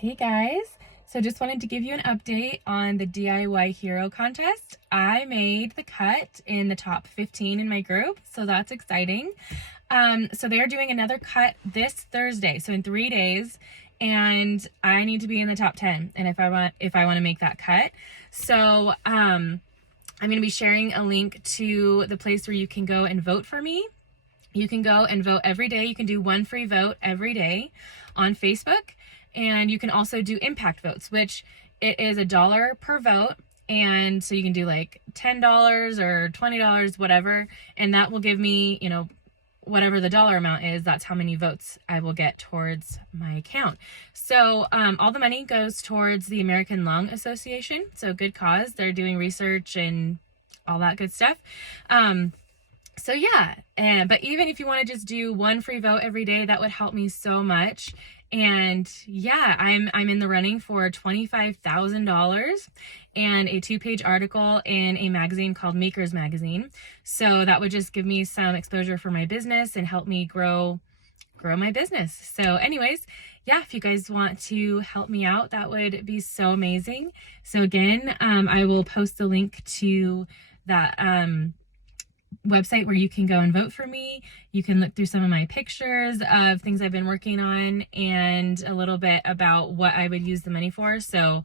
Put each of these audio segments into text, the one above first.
Hey guys, so just wanted to give you an update on the DIY Hero contest. I made the cut in the top 15 in my group, so that's exciting. So they are doing another cut this Thursday, so in 3 days, and I need to be in the top 10. And if I want to make that cut, so I'm going to be sharing a link to the place where you can go and vote for me. You can go and vote every day. You can do one free vote every day on Facebook. And you can also do impact votes, which it is $1 per vote. And so you can do like $10 or $20, whatever. And that will give me, whatever the dollar amount is, that's how many votes I will get towards my account. So all the money goes towards the American Lung Association. So good cause. They're doing research and all that good stuff. So yeah, but even if you want to just do one free vote every day, that would help me so much. And yeah, I'm in the running for $25,000 and a 2-page article in a magazine called Makers Magazine. So that would just give me some exposure for my business and help me grow my business. So anyways, yeah, if you guys want to help me out, that would be so amazing. So again, I will post the link to that website where you can go and vote for me. You can look through some of my pictures of things I've been working on and a little bit about what I would use the money for. So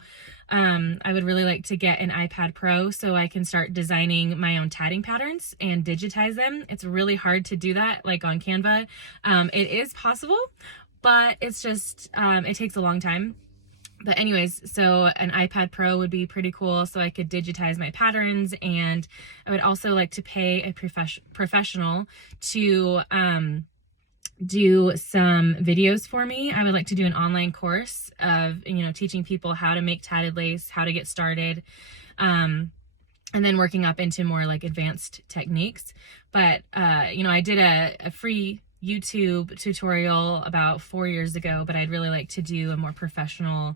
I would really like to get an iPad Pro so I can start designing my own tatting patterns and digitize them. It's really hard to do that like on Canva. It is possible, but it's just, it takes a long time. But anyways, so an iPad Pro would be pretty cool so I could digitize my patterns, and I would also like to pay a professional to do some videos for me. I would like to do an online course of, teaching people how to make tatted lace, how to get started, and then working up into more like advanced techniques. But, I did a free YouTube tutorial about 4 years ago, but I'd really like to do a more professional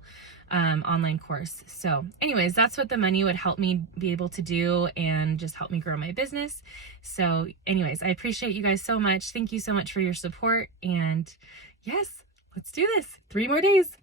online course. So anyways, that's what the money would help me be able to do and just help me grow my business. So anyways, I appreciate you guys so much. Thank you so much for your support. And yes, let's do this. 3 more days.